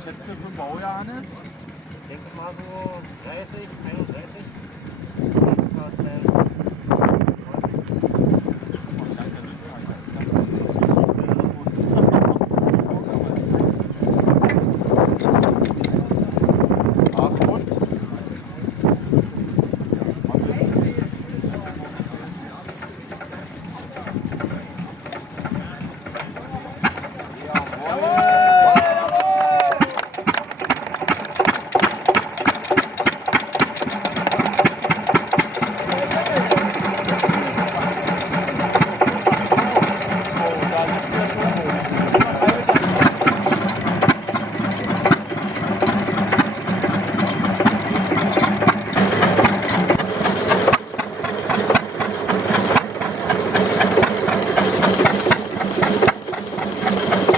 Was schätzt du für ein Baujahr, Hannes? Ich denke mal so 30, 31.